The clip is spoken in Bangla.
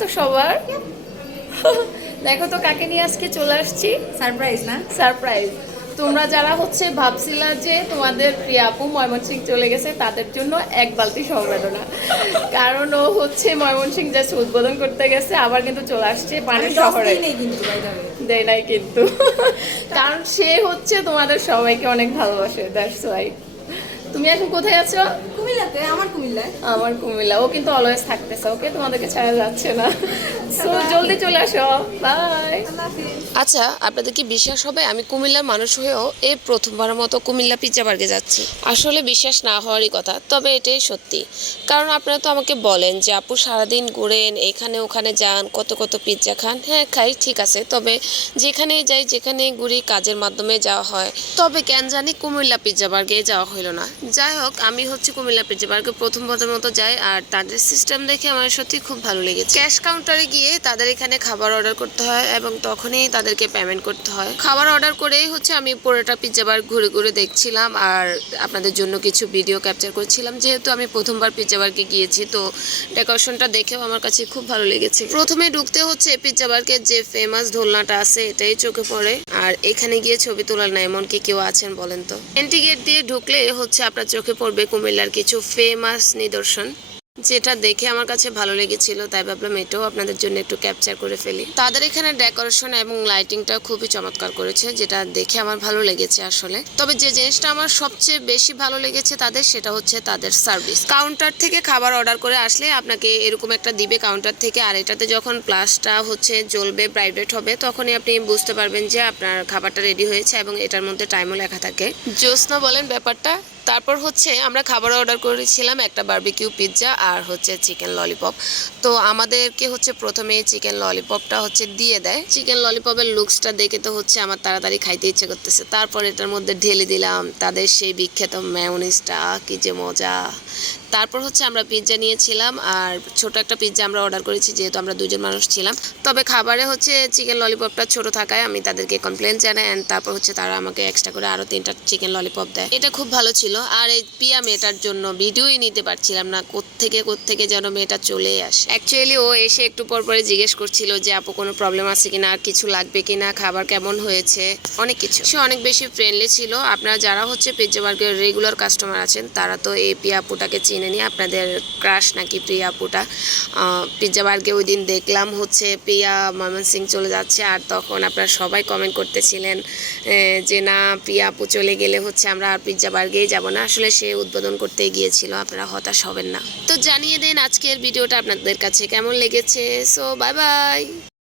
তো সবার। দেখো তো কাকে নিয়ে আজকে চলে আসছি। সারপ্রাইজ না? সারপ্রাইজ। তোমরা যারা হচ্ছে ভাবছিলা যে তোমাদের প্রিয় আপু ময়মনসিংহ চলে গেছে, তাদের জন্য এক বালতি সমবেদনা। কারণ ও হচ্ছে ময়মনসিংহ জাস্ট উদ্বোধন করতে গেছে, আবার কিন্তু চলে আসছে পানের শহরে। নেই কিন্তু দেয় নাই কিন্তু। কারণ সে হচ্ছে তোমাদের সবাইকে অনেক ভালোবাসে, দ্যাটস ওয়াই। তুমি এখন কোথায় আছো? কুমিল্লাতে। আমার কুমিল্লায়। আমার কুমিল্লা। ও কিন্তু অলওয়েজ থাকতেছে, ওকে তোমাদেরকে ছাড়া যাচ্ছে না। সো জলদি চলে আসো। বাই। আচ্ছা, আপনাদের কি বিশ্বাস হবে আমি কুমিল্লার মানুষ হয়েও এই প্রথমবারের মতো কুমিল্লা পিৎজা বার্গে যাচ্ছি? আসলে বিশ্বাস না হওয়ারই কথা, তবে এটাই সত্যি। কারণ আপনারা তো আমাকে বলেন যে আপু সারাদিন ঘুরেন, এখানে ওখানে যান, কত কত পিৎজা খান। হ্যাঁ খাই, ঠিক আছে, তবে যেখানেই যাই যেখানে ঘুরি কাজের মাধ্যমে যাওয়া হয়। তবে কেন জানি কুমিল্লা পিৎজা বার্গে যাওয়া হইল না। যাই হোক, আমি হচ্ছে কুমিল্লা পিৎজা বার্গে প্রথমবারের মতো যাই, আর তাদের সিস্টেম দেখে আমার সত্যি খুব ভালো লেগেছে। ক্যাশ কাউন্টারে গিয়ে তাদের এখানে খাবার অর্ডার করতে হয় এবং তখনই তাদেরকে পেমেন্ট করতে হয়। খাবার অর্ডার করেই হচ্ছে আমি পুরোটা পিৎজা বার ঘুরে ঘুরে দেখছিলাম আর আপনাদের জন্য কিছু ভিডিও ক্যাপচার করছিলাম। যেহেতু আমি প্রথমবার পিৎজা বার্গে গিয়েছি, তো ডেকোরেশনটা দেখেও আমার কাছে খুব ভালো লেগেছে। প্রথমে ঢুকতে হচ্ছে পিৎজা বার্গের যে ফেমাস দোলনাটা আছে এটাই চোখে পড়ে, আর এখানে গিয়ে ছবি তোলার না এমন কি কেউ আছেন বলেন তো? এন্ট্রি গেট দিয়ে ঢুকলে হচ্ছে আপনার চোখে পড়বে কুমিল্লার কিছু ফেমাস নিদর্শন, যেটা দেখে আমার কাছে ভালো লেগেছিল, তাই ভাবলাম এটাও আপনাদের জন্য একটু ক্যাপচার করে ফেলি। তাদের এখানে ডেকোরেশন এবং লাইটিংটা খুবই চমৎকার করেছে, যেটা দেখে আমার ভালো লেগেছে আসলে। তবে যে জিনিসটা আমার সবচেয়ে বেশি ভালো লেগেছে তাদের, সেটা হচ্ছে তাদের সার্ভিস। কাউন্টার থেকে খাবার অর্ডার করে আসলে আপনাকে এরকম একটা দিবে কাউন্টার থেকে, আর এটাতে যখন প্লাসটা হচ্ছে জ্বলবে, ব্রাইটরেট হবে, তখনই আপনি বুঝতে পারবেন যে আপনার খাবারটা রেডি হয়েছে এবং এটার মধ্যে টাইমও লেখা থাকে। জোসনা বলেন ব্যাপারটা। তারপর হচ্ছে আমরা খাবার অর্ডার করেছিলাম একটা বারবিকিউ পিৎজা আর হচ্ছে চিকেন ললিপপ। তো আমাদেরকে হচ্ছে প্রথমে চিকেন ললিপপটা হচ্ছে দিয়ে দেয়। চিকেন ললিপপের লুকসটা দেখে তো হচ্ছে আমার তাড়াতাড়ি খাইতে ইচ্ছে করতেছে। তারপর এটার মধ্যে ঢেলে দিলাম তাদের সেই বিখ্যাত মেয়োনিজটা, কি যে মজা। তারপর হচ্ছে আমরা পিৎজা নিয়েছিলাম, আর ছোট একটা পিৎজা আমরা অর্ডার করেছি যেহেতু আমরা দুজন মানুষ ছিলাম। তবে খাবারে হচ্ছে চিকেন ললিপপটা ছোট থাকায় আমি তাদেরকে কমপ্লেন জানাই, অ্যান্ড তারপর হচ্ছে তারা আমাকে এক্সট্রা করে আরো 3টা চিকেন ললিপপ দেয়। এটা খুব ভালো ছিল। আর এই পিয়া মেয়েটার জন্য ভিডিওই নিতে পারছিলাম না, কোত্থেকে যেন মেয়েটা চলে আসে। অ্যাকচুয়ালি ও এসে একটু পর পরে জিজ্ঞেস করছিল যে আপু কোনো প্রবলেম আছে কিনা, আর কিছু লাগবে কিনা, খাবার কেমন হয়েছে, অনেক কিছু। সে অনেক বেশি ফ্রেন্ডলি ছিল। আপনারা যারা হচ্ছে পিৎজা বার্গের রেগুলার কাস্টমার আছেন তারা তো এই পিয়া আপুটাকে চিনে নি। আপনাদের ক্রাশ নাকি প্রিয়া আপুটা? পিৎজা বার্গে ওই দিন দেখলাম হচ্ছে প্রিয়া ময়মনসিং চলে যাচ্ছে, আর তখন আপনারা সবাই কমেন্ট করতেছিলেন যে না প্রিয়া আপু চলে গেলে হচ্ছে আমরা আর পিৎজা বার্গেই যাব না। আসলে সে উদ্বোধন করতে গিয়েছিল, আপনারা হতাশ হবেন না। তো জানিয়ে দেন আজকের ভিডিওটা আপনাদের কাছে কেমন লেগেছে। So bye bye.